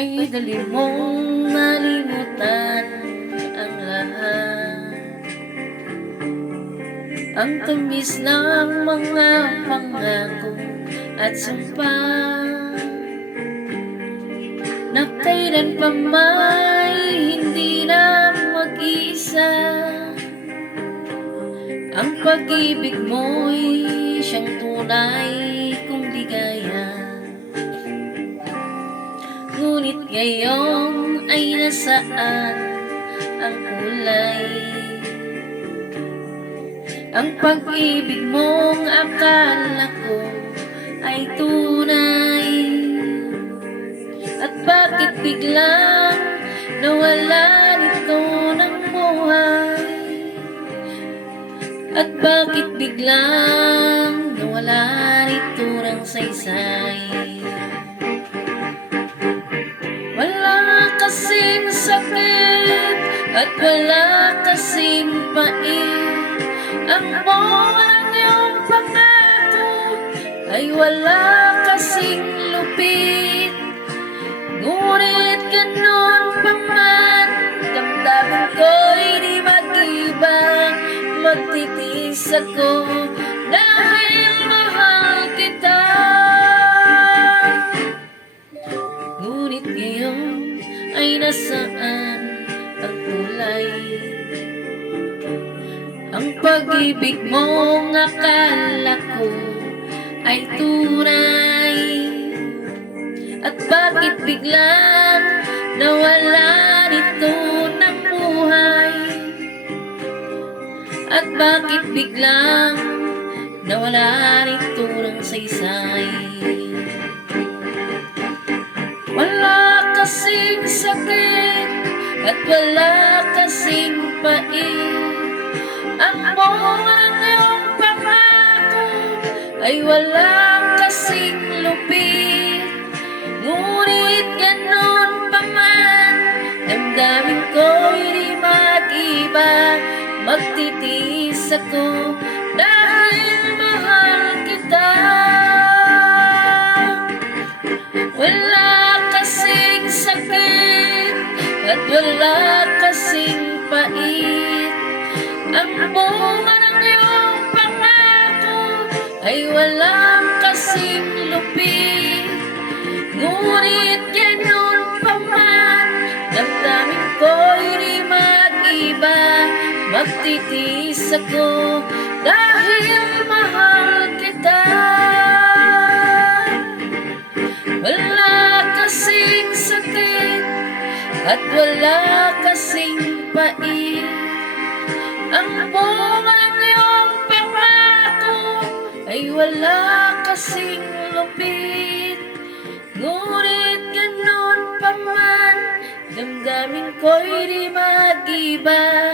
Kay dali mong nalimutan ang lahat. Ang tamis ng mga pangako at sumpa. Na kailan pa may hindi na mag-isa Ang pag-ibig mo'y siyang tunay kong ligaya Ngunit ngayon ay nasaan ang kulay? Ang pag-ibig mong akala ko ay tunay. At bakit biglang nawala nito ng buhay? At bakit biglang nawala nito ng saysay sakit at wala kasing pait. Ang bunga ng iyong pangako ay wala kasing lupit. Ngunit ganun pa man, damdamin ko'y di mag-iba. Magtitiis ako nasaan ang kulay. Ang pag-ibig mong akala ko ay tunay. At bakit biglang nawala nito ng buhay? At bakit biglang nawala nito ng saysay kasing sakit at wala kasing pait. Ang bunga ng iyong pangako ay walang kasing lupit. Ngunit ganun pa man, damdamin ko'y di mag-iba. Magtitiis ako wala kasing pait. Ang bunga ng iyong pangako ay walang kasing lupit. Ngunit ganun pa man, damdamin ko'y di mag-iba Magtitiis ako dahil mahal kita at wala kasing pait. Ang bunga ng iyong pangako ay wala kasing lupit. Ngunit ganun pa man, damdamin ko'y di mag-iba